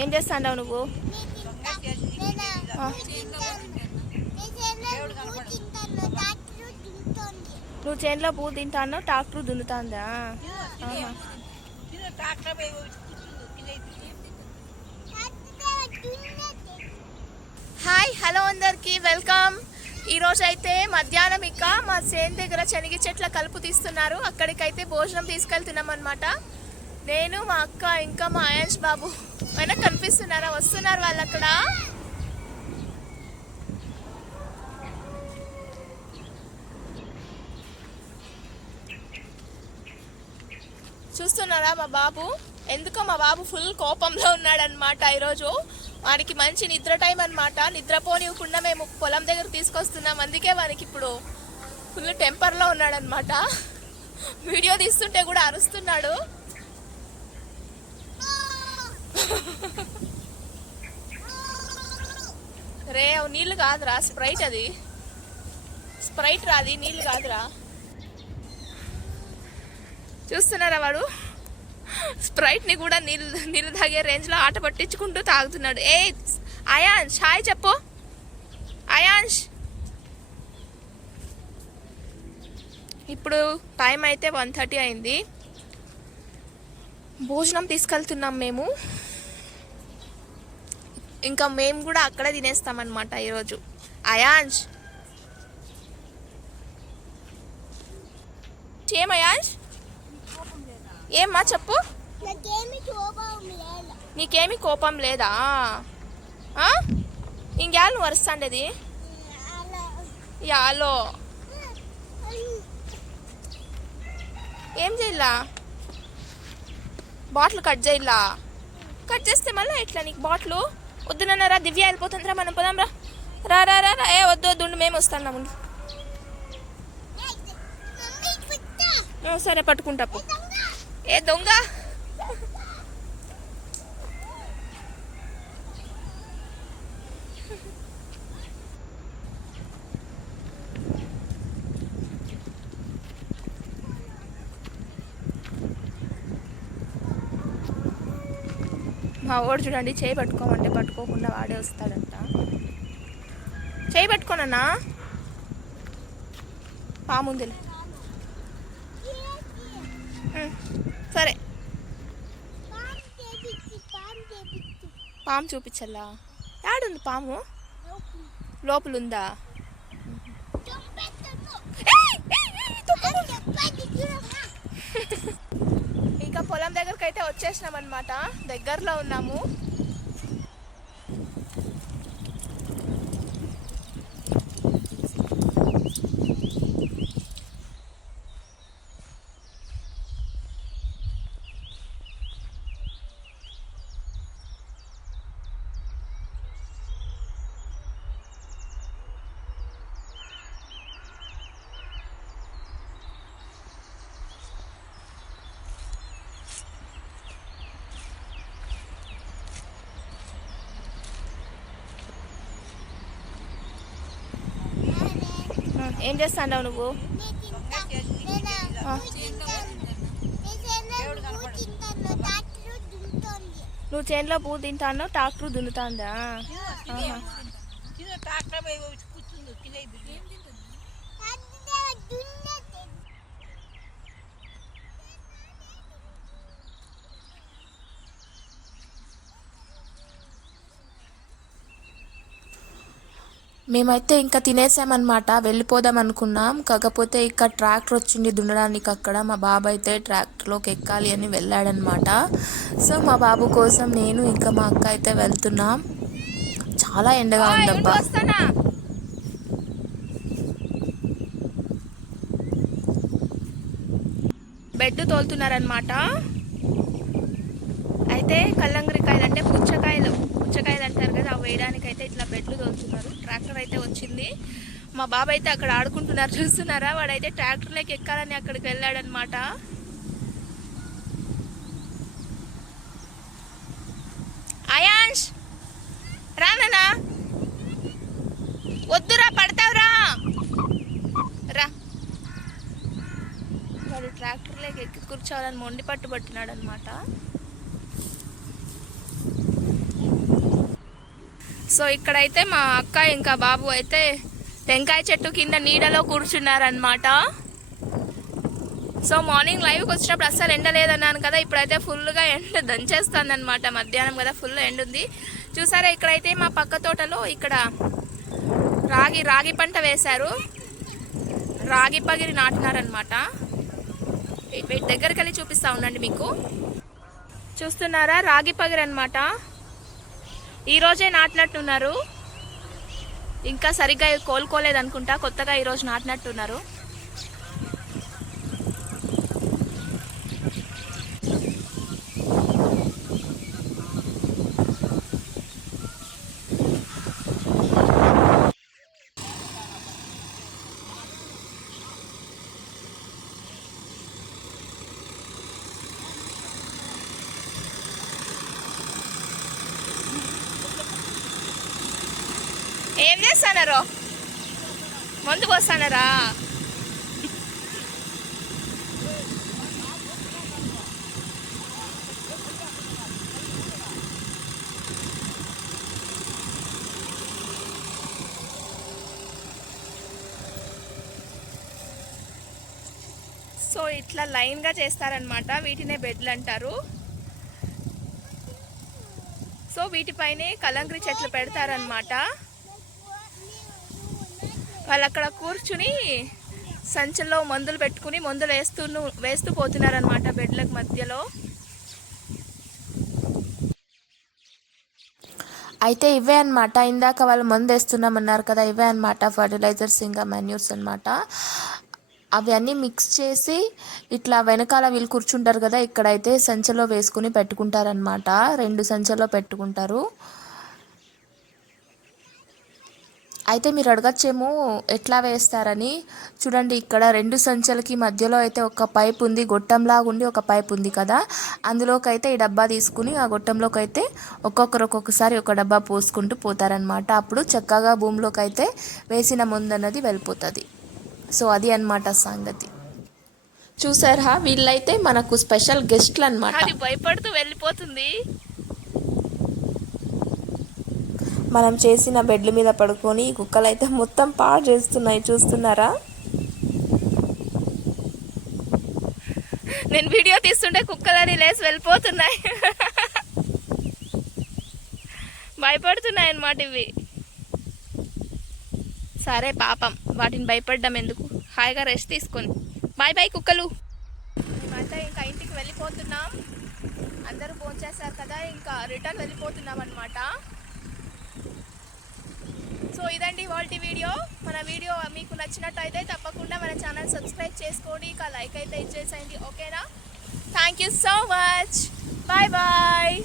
ఏం చేస్తాండావు నువ్వు? నువ్వు చేనులో పూలు తింటాను, ట్రాక్టర్ దున్నుతాందా? హాయ్, హలో అందరికి వెల్కమ్. ఈరోజు అయితే మధ్యాహ్నం ఇక మా చేను దగ్గర శనగ చెట్ల కలుపు తీస్తున్నారు. అక్కడికైతే భోజనం తీసుకెళ్తున్నాం అనమాట. నేను, మా అక్క, ఇంకా మా ఆయాష్ బాబు అయినా కనిపిస్తున్నారా? వస్తున్నారు వాళ్ళు అక్కడ. చూస్తున్నారా మా బాబు? ఎందుకో మా బాబు ఫుల్ కోపంలో ఉన్నాడనమాట. ఈరోజు వానికి మంచి నిద్ర టైం అనమాట. నిద్రపోనివ్వకుండా మేము పొలం దగ్గర తీసుకొస్తున్నాం. అందుకే వానికి ఇప్పుడు ఫుల్ టెంపర్లో ఉన్నాడనమాట. వీడియో తీస్తుంటే కూడా అరుస్తున్నాడు. రే, నీళ్ళు కాదురా, స్ప్రైట్. అది స్ప్రైట్ రాది, నీళ్ళు కాదురా. చూస్తున్నారా వాడు స్ప్రైట్ ని కూడా నీళ్ళు తాగే రేంజ్ లో ఆట పట్టించుకుంటూ తాగుతున్నాడు. ఏ అయాన్ష్, హాయ్ చెప్పు. అయాన్ష్, ఇప్పుడు టైం అయితే 1:30 అయింది. భోజనం తీసుకెళ్తున్నాం మేము. ఇంకా మేము కూడా అక్కడే తినేస్తామన్నమాట ఈరోజు. అయాన్ష్, ఏం అయాన్ష్? ఏమ్మా చెప్పు. నీకేమి కోపం లేదా? ఇంకేళ్ళు నువ్వు వరుస్తాండేది? యాలో ఏం చేయాలా? బాటిల్ కట్ చేయాలా? కట్ చేస్తే మళ్ళీ ఎట్లా నీకు బాటిల్? వద్దునన్నారా? దివ్య వెళ్ళిపోతుందిరా, మనం పోదాం రా. రా రా రా. ఏ వద్దు వద్దు, మేము వస్తాం ముందు. సరే పట్టుకుంటా. ఏ దొంగ! మా వాడు చూడండి, చేయి పట్టుకోమంటే పట్టుకోకుండా వాడే వస్తాడంట. చేయి పట్టుకోనన్నా పాముందిలే. సరే, పాము చూపించల్లా? యాడుంది పాము? లోపలుందా? ఇంకా పొలం దగ్గరకు అయితే వచ్చేసినాం అనమాట. దగ్గరలో ఉన్నాము. ఏం చేస్తాండావు నువ్వు? నువ్వు చేనులో పూలు తింటాను, ట్రాక్టర్ దున్నుతాందా? మేమైతే ఇంకా తినేసామన్నమాట. వెళ్ళిపోదాం అనుకున్నాం. కాకపోతే ఇక్కడ ట్రాక్టర్ వచ్చింది దున్నడానికి. అక్కడ మా బాబు అయితే ట్రాక్టర్లోకి ఎక్కాలి అని వెళ్ళాడనమాట. సో మా బాబు కోసం నేను ఇంకా మా అక్క అయితే వెళ్తున్నాం. చాలా ఎండగా ఉందబ్బా. బెడ్ తోలుతున్నారనమాట. అయితే కల్లంగరికాయలు అంటే పుచ్చకాయలు అంటారు కదా, అవి వేయడానికి అయితే ఇట్లా బెడ్లు తోలుతున్నారు. ట్రాక్టర్ అయితే వచ్చింది. మా బాబు అయితే అక్కడ ఆడుకుంటున్నారు, చూస్తున్నారా? వాడైతే ట్రాక్టర్లోకి ఎక్కాలని అక్కడికి వెళ్ళాడనమాట. అయాన్ష్, రానా? వద్దురా, పడతావురా. రా. వాడు ట్రాక్టర్లోకి ఎక్కి కూర్చోవాలని మొండి పట్టుబట్టినాడు అనమాట. సో ఇక్కడైతే మా అక్క ఇంకా బాబు అయితే టెంకాయ చెట్టు కింద నీడలో కూర్చున్నారనమాట. సో మార్నింగ్ లైవ్కి వచ్చినప్పుడు అస్సలు ఎండ లేదన్నాను కదా, ఇప్పుడైతే ఫుల్గా ఎండ దంచేస్తుంది అనమాట. మధ్యాహ్నం కదా ఫుల్ ఎండ ఉంది. చూసారా ఇక్కడైతే మా పక్క తోటలో ఇక్కడ రాగి పంట వేశారు. రాగి పగిరి నాటినారనమాట. దగ్గరికి వెళ్ళి చూపిస్తా ఉండండి మీకు. చూస్తున్నారా రాగి పగిరి అనమాట. ఈరోజే నాటినట్టున్నారు, ఇంకా సరిగ్గా కోలుకోలేదు అనుకుంటా, కొత్తగా ఈరోజు నాటినట్టున్నారు. ఏం చేస్తానారో ముందుకు వస్తానారా? సో ఇట్లా లైన్గా చేస్తారనమాట. వీటినే బెడ్లు అంటారు. సో వీటిపైనే కలంగ్రి చెట్లు పెడతారనమాట. వాళ్ళు అక్కడ కూర్చుని సంచుల్లో మందులు పెట్టుకుని మందులు వేస్తూ పోతున్నారనమాట బెడ్లకు మధ్యలో. అయితే ఇవే అనమాట, ఇందాక వాళ్ళు మందు వేస్తున్నామన్నారు కదా, ఇవే అనమాట ఫర్టిలైజర్స్ ఇంకా మాన్యూర్స్ అనమాట. అవి అన్నీ మిక్స్ చేసి ఇట్లా వెనకాల వీళ్ళు కూర్చుంటారు కదా, ఇక్కడైతే సంచిలో వేసుకుని పెట్టుకుంటారనమాట. 2 సంచుల్లో పెట్టుకుంటారు. అయితే మీరు అడగచ్చేమో ఎట్లా వేస్తారని. చూడండి ఇక్కడ 2 సంచులకి మధ్యలో అయితే ఒక పైప్ ఉంది, గొట్టంలాగా ఉండి ఒక పైప్ ఉంది కదా, అందులోకి అయితే ఈ డబ్బా తీసుకుని ఆ గొట్టంలోకి అయితే ఒక్కొక్కసారి ఒక డబ్బా పోసుకుంటూ పోతారనమాట. అప్పుడు చక్కగా భూమిలోకి అయితే వేసిన ముందు అన్నది వెళ్ళిపోతుంది. సో అది అనమాట సంగతి. చూసారా వీళ్ళైతే మనకు స్పెషల్ గెస్ట్లు అనమాట. అది భయపడుతూ వెళ్ళిపోతుంది. మనం చేసిన బెడ్ల మీద పడుకొని కుక్కలు అయితే మొత్తం పాడు చేస్తున్నాయి. చూస్తున్నారా? నేను వీడియో తీస్తుంటే కుక్కలని లేసి వెళ్ళిపోతున్నాయి. భయపడుతున్నాయి అన్నమాట ఇవి. సరే పాపం, వాటిని భయపడ్డం ఎందుకు, హాయిగా రెస్ట్ తీసుకొని. బాయ్ బాయ్ కుక్కలు. మేమంతా ఇంకా ఇంటికి వెళ్ళిపోతున్నాం. అందరూ భోంచేశారు కదా, ఇంకా రిటర్న్ వెళ్ళిపోతున్నాం అనమాట. సో ఇదండి వాళ్ళ వీడియో. మన వీడియో మీకు నచ్చినట్టయితే తప్పకుండా మన ఛానల్ సబ్స్క్రైబ్ చేసుకోండి, ఇంకా లైక్ అయితే ఇచ్చేసేయండి. ఓకేనా? Thank you so much. Bye bye.